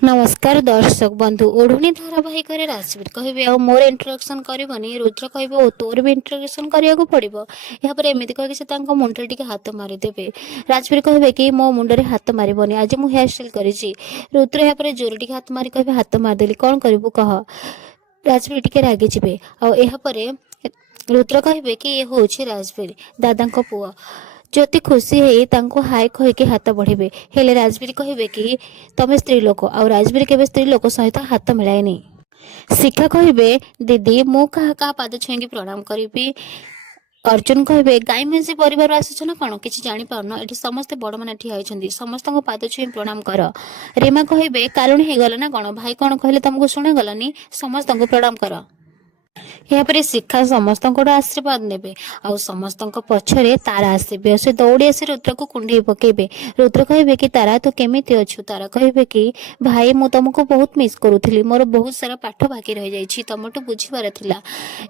नमस्कार दर्शक बंधु ओढ़नी धारावाहिक राजवीर कहे आ मोर इंट्रोडक्शन करबनी रुद्र कह तोर भी इंट्रोडक्शन करने पड़ो यापर एमती कह से मुंडे टी हाथ मारिदेवे राजवीर कहे कि मो मुंडे हाथ मारबनी आज मुझे हेयर स्टाइल करी रुद्र यापर जोर टी हाथ मारी कहे हाथ मारिदेली कौन करू कह राजवीर टी रागी जे आपर रुद्र कहे कि ये हूँ राजवीर दादा पुआ ज्योति खुशी है हाय कहीकि हाथ बढ़े हेले राजवीर कहे कि तमें स्त्री लोक आ राजवीर के स्त्री लोक सहित हाथ मिलाएनी शिखा कहे दीदी मु क्या पाद छुई प्रणाम करी अर्जुन कहे गाई मेसी परिवार आसुच ना कौन कि जापार ये समस्ते बड़ मैंने ठिया होती समस्त पाद छुई प्रणाम कर रीमा कहे कारण हो गला ना कौन भाई कौन कहले तुमको शुणी गलनी समस्त प्रणाम कर यापर शिखा समस्त आशीर्वाद ने आ समस्त पछरे तारा आसबे से दौड़ी आसी रुद्र को कुंडे पकेबे रुद्र कहे कि तारा तू केमी अच्छु तारा कहे कि भाई मु तुमको बहुत मिस करूली मोर बहुत सारा पाठ बाकी रही जाइए तुमठू बुझीबार थिला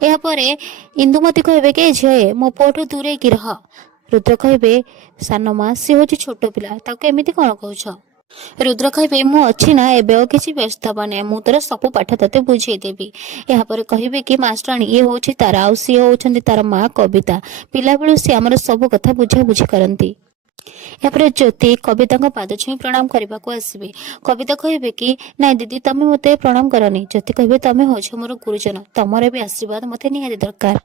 यापर इंदुमती कहे कि झे मो पुओठू दूरे की रह रुद्र कहे सान माँ सी हूँ छोट पिला ताको एमती कौन कह रुद्र कहे मु अच्छी ना एवं किसी व्यस्त हबानी मु तोर सब पाठ ते बुझेदेवी यापर कहे कि मास्टराणी ये हूँ तारा आ सी होती तार माँ कविता पिला बेलू सी आमर सब कथा बुझा बुझी करती यापर ज्योति कविता पाद छुई प्रणाम करने को आसबे कविता कहे कि नाई दीदी तमें मते प्रणाम करनी ज्योति कहे तमें हो मोर गुरुजन तमर भी आशीर्वाद मते निहाती दरकार।